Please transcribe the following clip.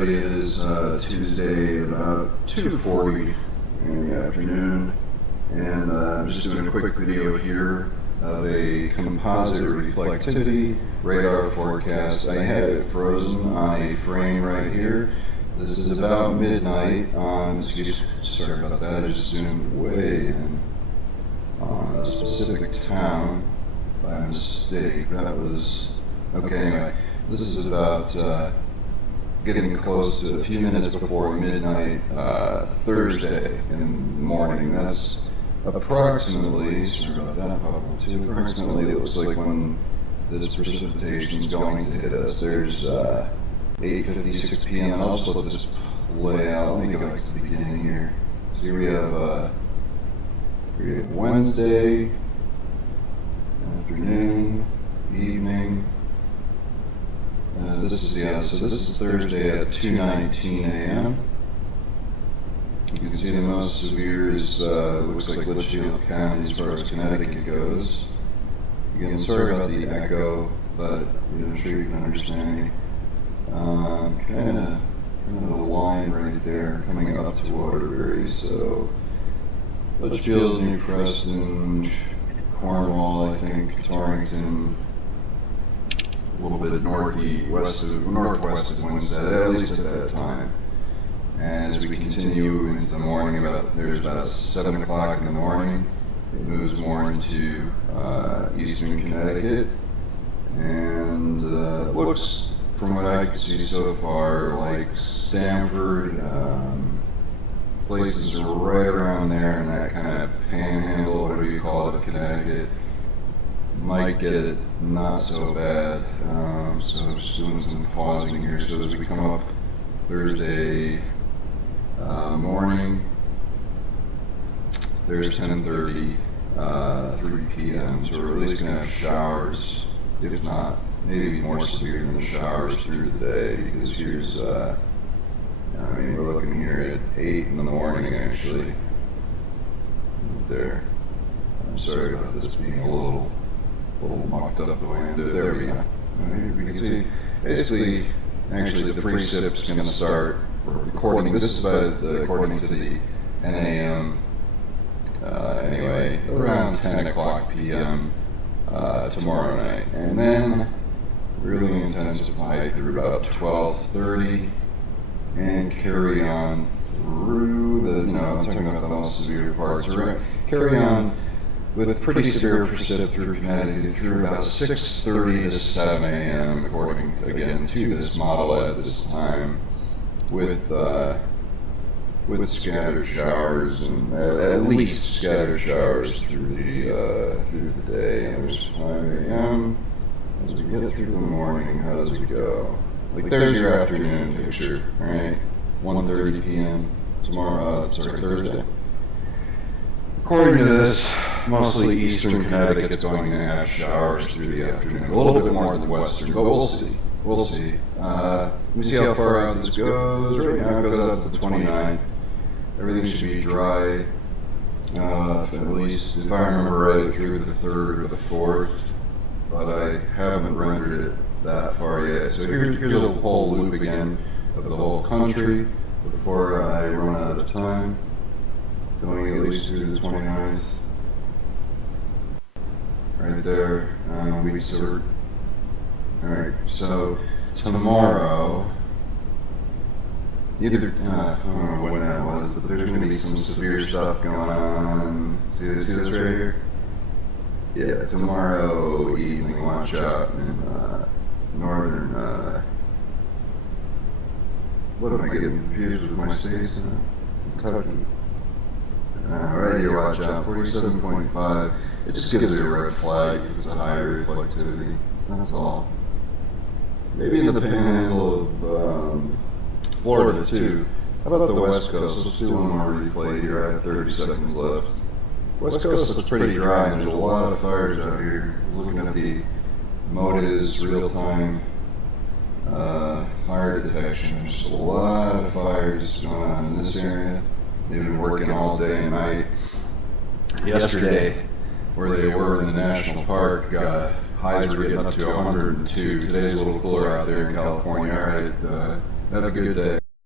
everybody. It is Tuesday about 2:40 in the afternoon, and I'm just doing a quick video here of a composite reflectivity radar forecast. I had it frozen on a frame right here. This is about midnight on, sorry about that, I just zoomed way in on a specific town by mistake. That was, okay, anyway, this is about getting close to a few minutes before midnight Thursday in the morning. That's approximately, sorry about that, approximately it looks like when this precipitation is going to hit us. There's 8:56 p.m. and I'll just let this play out. Let me go back to the beginning here. So here we have Wednesday afternoon, evening. This is Thursday at 2:19 a.m. You can see the most severe is looks like Litchfield County as far as Connecticut goes. Again, sorry about the echo, but I'm sure you can understand me. Kind of a line right there coming up to Waterbury. So Litchfield, New Preston, Cornwall, I think, Torrington, a little bit northwest of Winsted, at least at that time. And as we continue into the morning, there's about 7 o'clock in the morning, it moves more into eastern Connecticut, and looks, from what I can see so far, like Stamford, places right around there in that kind of panhandle, whatever you call it, of Connecticut. Might get it not so bad. So just doing some pausing here. So as we come up Thursday morning, there's 10:30, 3 p.m. So we're at least going to have showers, if not maybe more severe than the showers through the day, because here's, we're looking here at 8 in the morning actually. Right there. I'm sorry about this being a little mucked up the way I do it. There we go. Right, we can see, basically, actually the precip's going to start, according to the NAM, anyway, around 10 o'clock p.m. Tomorrow night. And then really intensify through about 12:30 and carry on through the, I'm talking about the most severe parts, right? Carry on with pretty severe precip through Connecticut through about 6:30 to 7 a.m. according to, again, to this model at this time, with scattered showers, and at least scattered showers through the day. And there's 5 a.m. As we get through the morning, how does it go? Like, there's your afternoon picture, right? 1:30 p.m. Thursday. According to this, mostly eastern Connecticut's going to have showers through the afternoon. A little bit more than western, but we'll see. We'll see. Let me see how far out this goes. Right now it goes out to the 29th. Everything should be dry, at least, if I remember right, through the 3rd or the 4th. But I haven't rendered it that far yet. So here's a whole loop again of the whole country before I run out of time. Going at least through the 29th. Right there. Alright, so tomorrow, I don't know when that was, but there's going to be some severe stuff going on. See this right here? Yeah, tomorrow evening, watch out in northern, what am I getting confused with my states now? Kentucky. Right here, watch out, 47.5. It just gives you a red flag if it's a high reflectivity. That's all. Maybe in the panhandle of Florida too. How about the West Coast? Let's do one more replay here. I have 30 seconds left. West Coast looks pretty dry, and there's a lot of fires out here. Looking at the MODIS real-time fire detection, there's just a lot of fires going on in this area. They've been working all day and night. Yesterday, where they were in the national park, highs were getting up to 102. Today's a little cooler out there in California. All right, Have a good day.